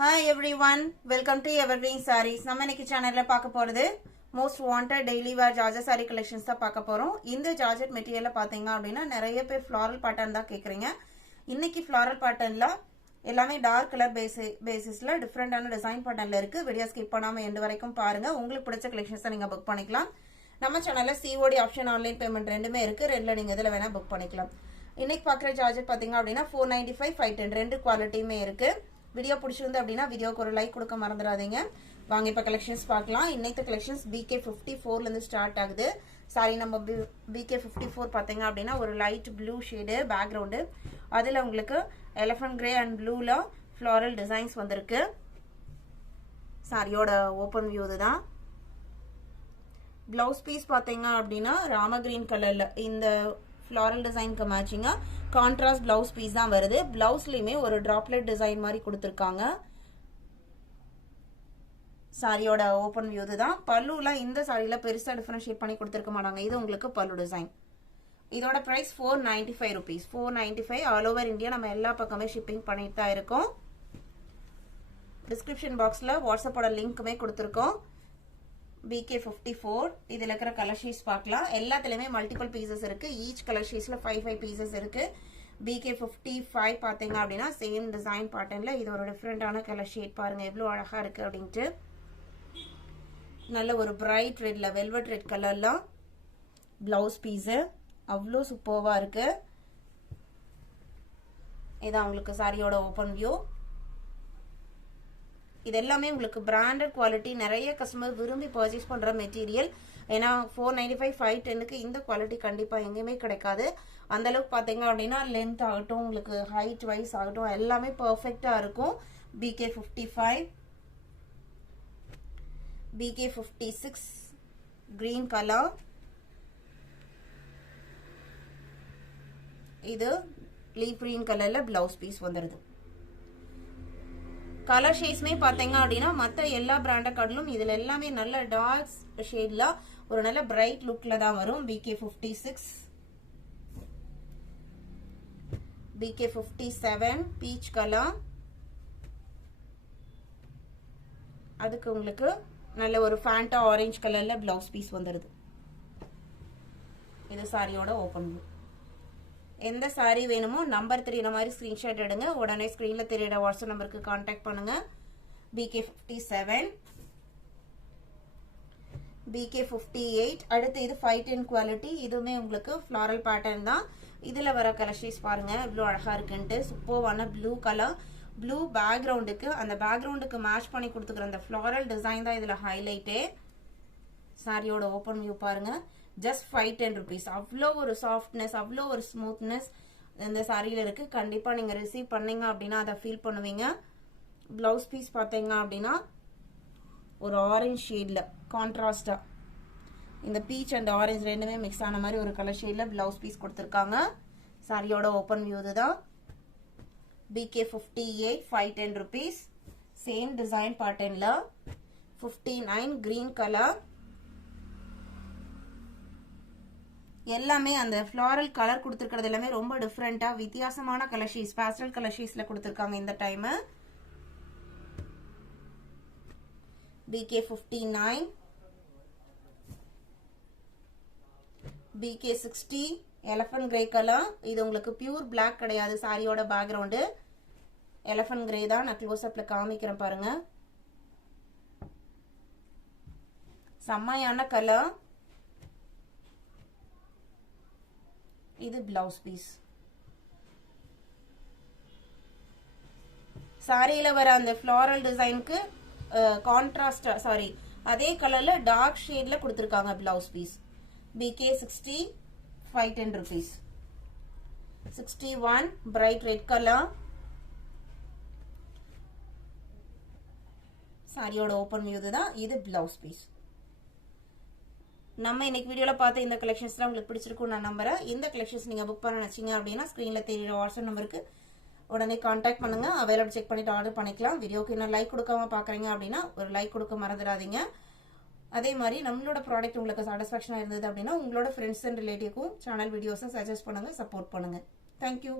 Hi everyone, welcome to Evergreen Sarees. நம்ம இன்னைக்கு சேனல்ல பார்க்க போறது most wanted daily wear Georgette saree collections தான் பார்க்க போறோம். இந்த Georgette மெட்டீரியல்ல பாத்தீங்க அப்படினா நிறைய பேர் floral pattern தான் கேக்குறீங்க. இன்னைக்கு floral patternல எல்லாமே டார்க் கலர் பேசிஸ்ல டிஃபரண்டான டிசைன் பேட்டர்ன்ல இருக்கு. வீடியோ ஸ்கிப் பண்ணாம எண்ட் வரைக்கும் பாருங்க. உங்களுக்கு பிடிச்ச கலெக்ஷன்ஸ் நீங்க புக் பண்ணிக்கலாம். நம்ம சேனல்ல COD ஆப்ஷன் ஆன்லைன் பேமெண்ட் ரெண்டுமே இருக்கு. ரெண்டுல நீங்க இதல வேணா புக் பண்ணிக்கலாம். இன்னைக்கு பார்க்குற Georgette பாத்தீங்க அப்படினா 495 510 ரெண்டு குவாலிட்டியுமே இருக்கு. வீடியோ பிடிச்சிருந்து அப்படினா வீடியோக்கு ஒரு லைக் கொடுக்க மறந்துடாதீங்க. வாங்க இப்ப கலெக்ஷன்ஸ் பார்க்கலாம். இன்னைக்கு கலெக்ஷன்ஸ் BK54 ல இருந்து ஸ்டார்ட் ஆகுது. சாரி நம்ம BK54 பாத்தீங்க அப்படினா ஒரு லைட் ப்ளூ ஷேட் பேக்ரவுண்ட். அதுல உங்களுக்கு எலிஃபண்ட் கிரே அண்ட் ப்ளூல ஃப்ளோரல் டிசைன்ஸ் வந்திருக்கு. சாரியோட ஓபன் வியூ இதுதான். ப்ளவுஸ் பீஸ் பாத்தீங்க அப்படினா ராம கிரீன் கலர்ல இந்த floral டிசைனுக்கு மேட்சிங்கா கான்ட்ராஸ்ட் பிளவுஸ் பீஸ் தான் வருது. பிளவுஸ்லயுமே ஒரு டிராப்லெட் டிசைன் மாதிரி கொடுத்திருக்காங்க. சாரியோட ஓபன் வியூ இதுதான். பல்லுல இந்த சாரியில பெருசா டிஃபரன்ஷியேட் பண்ணி கொடுத்திருக்க மாட்டாங்க. இது உங்களுக்கு பல்லு டிசைன். இதோட price 495 rupees. 495 all over India நம்ம எல்லா பக்கமே ஷிப்பிங் பண்ணிட்டு தான் இருக்கோம். டிஸ்கிரிப்ஷன் பாக்ஸ்ல வாட்ஸ்அப்போட லிங்க்குமே கொடுத்திருக்கோம். BK54 இதுல இருக்கிற கலர் ஷீட்ஸ் பார்க்கலாம். எல்லாத்துலயுமே மல்டிபிள் பீசஸ் இருக்கு. ஈச் கலர் ஷீட்ஸ்ல 5 பீசஸ் இருக்கு. BK55 பாத்தீங்க அப்படின்னா சேம் டிசைன் பேட்டர்ன்ல இது ஒரு டிஃபரெண்டான கலர் ஷேட் பாருங்க எவ்வளவு அழகா இருக்கு அப்படின்ட்டு. நல்ல ஒரு பிரைட் ரெட்ல வெல்வெட் ரெட் கலர்ல பிளவுஸ் பீஸ் அவ்வளோ சூப்பர்வா இருக்கு. இதான் உங்களுக்கு சாரியோட ஓபன் வியூ. இது எல்லாமே உங்களுக்கு பிராண்டட் குவாலிட்டி. நிறைய கஸ்டமர் விரும்பி பர்ச்சேஸ் பண்ற மெட்டீரியல். ஏன்னா 495 510க்கு இந்த குவாலிட்டி கண்டிப்பா எங்கேயுமே கிடைக்காது. அந்த அளவுக்கு பாத்தீங்க அப்படின்னா லென்த் ஆகட்டும் உங்களுக்கு ஹைட் வைஸ் ஆகட்டும் எல்லாமே பெர்ஃபெக்ட்டா இருக்கும். BK55 BK56 green colour. இது லீஃப் கிரீன் கலர்ல பிளவுஸ் பீஸ் வந்துருது. கலர் ஷேட்ஸ்மே பாத்தீங்க அப்படின்னா மத்த எல்லா பிராண்ட காட்டிலும் இதுல எல்லாமே நல்ல டார்க் ஷேட்ல ஒரு நல்ல பிரைட் லுக்ல தான் வரும். BK56 BK57 peach colour. அதுக்கு உங்களுக்கு நல்ல ஒரு ஃபேண்டா ஆரஞ்சு கலர்ல பிளவுஸ் பீஸ் வந்துருது. இது சாரியோட ஓபன் வியூ. எந்த சாரி வேணுமோ நம்பர் தெரியற மாதிரி ஸ்கிரீன்ஷாட் எடுங்க. உடனே ஸ்கிரீன்ல தெரியற வாட்ஸ்அப் நம்பருக்கு கான்டாக்ட் பண்ணுங்க. BK57 BK58 அடுத்து இது 510 குவாலிட்டி. இதுவுமே உங்களுக்கு ஃப்ளாரல் பேட்டர்ன் தான். இதுல வர கலர் ஷீட்ஸ் பாருங்க இவ்வளவு அழகா இருக்குன்ட்டு. சூப்பர்வான ப்ளூ கலர். ப்ளூ பேக்ரவுண்டுக்கு அந்த பேக்ரவுண்டுக்கு மேட்ச் பண்ணி கொடுத்துக்கிற அந்த ஃப்ளாரல் டிசைன் தான் இதுல ஹைலைட்டே. சாரியோட ஓபன் வியூ பாருங்க. Just 510 rupees. அவ்வளோ ஒரு சாஃப்ட்னஸ் அவ்வளோ ஒரு ஸ்மூத்னஸ் இந்த சாரியில இருக்கு. கண்டிப்பா நீங்க ரிசீவ் பண்ணீங்க அப்படின்னா அதை ஃபீல் பண்ணுவீங்க. பிளவுஸ் பீஸ் பாத்தீங்க அப்படின்னா ஒரு ஆரஞ்சு ஷேட்ல கான்ட்ராஸ்டா இந்த பீச் அண்ட் ஆரஞ்சு ரெண்டுமே மிக்ஸ் ஆன மாதிரி ஒரு கலர் ஷேட்ல பிளவுஸ் பீஸ் கொடுத்திருக்காங்க. சாரியோட ஓபன் வியூ இதுதான். BK58 510 rupees. சேம் டிசைன் பேட்டர்ன்ல 59 கிரீன் கலர். எல்லாமே அந்த ஃப்ளாரல் கலர் கொடுத்திருக்கிறது எல்லாமே ரொம்ப டிஃபரெண்டா வித்தியாசமான கலர் ஷீட்ஸ் பாஸ்டல் கலர் ஷீட்ஸ்ல கொடுத்திருக்காங்க இந்த time. BK59 BK60 elephant grey colour. இது உங்களுக்கு பியூர் பிளாக் கிடையாது. சாரியோட பேக்ரவுண்ட் எலிஃபண்ட் கிரே தான். நான் க்ளோஸ் அப்ல காமிக்கிறேன் பாருங்க. செம்மையான கலர். இது பிளவுஸ் பீஸ். சாரியில வர அந்த ஃப்ளாரல் டிசைனுக்கு கான்ட்ராஸ்ட் சாரி அதே கலர்ல டார்க் ஷேட்ல கொடுத்திருக்காங்க blouse piece. BK60 510 rupees. 61 bright red colour. சாரியோட ஓபன் வியூ தான். இது பிளவுஸ் பீஸ். நம்ம இன்னைக்கு வீடியோல பார்த்த இந்த கலெக்ஷன்ஸ்லாம் உங்களுக்கு பிடிச்சிருக்கும் நான் நம்புறேன். இந்த கலெக்ஷன்ஸ் நீங்க புக் பண்ண நினைச்சீங்க அப்படின்னா ஸ்கிரீன்ல தெரியுற வாட்ஸ்அப் நம்பருக்கு உடனே கான்டாக்ட் பண்ணுங்க. அவைலபிள் செக் பண்ணிட்டு ஆர்டர் பண்ணிக்கலாம். வீடியோக்கு இன்னும் லைக் கொடுக்காம பாக்குறீங்க அப்படின்னா ஒரு லைக் கொடுக்க மறந்துடாதீங்க. அதே மாதிரி நம்மளோட ப்ராடக்ட் உங்களுக்கு சாட்டிஸ்ஃபேக்ஷனா இருந்தது அப்படின்னா உங்களோட ஃப்ரெண்ட்ஸ் அண்ட் ரிலேட்டிவ்க்கும் சேனல் வீடியோஸை சஜஸ்ட் பண்ணுங்க, சப்போர்ட் பண்ணுங்க. தேங்க்யூ.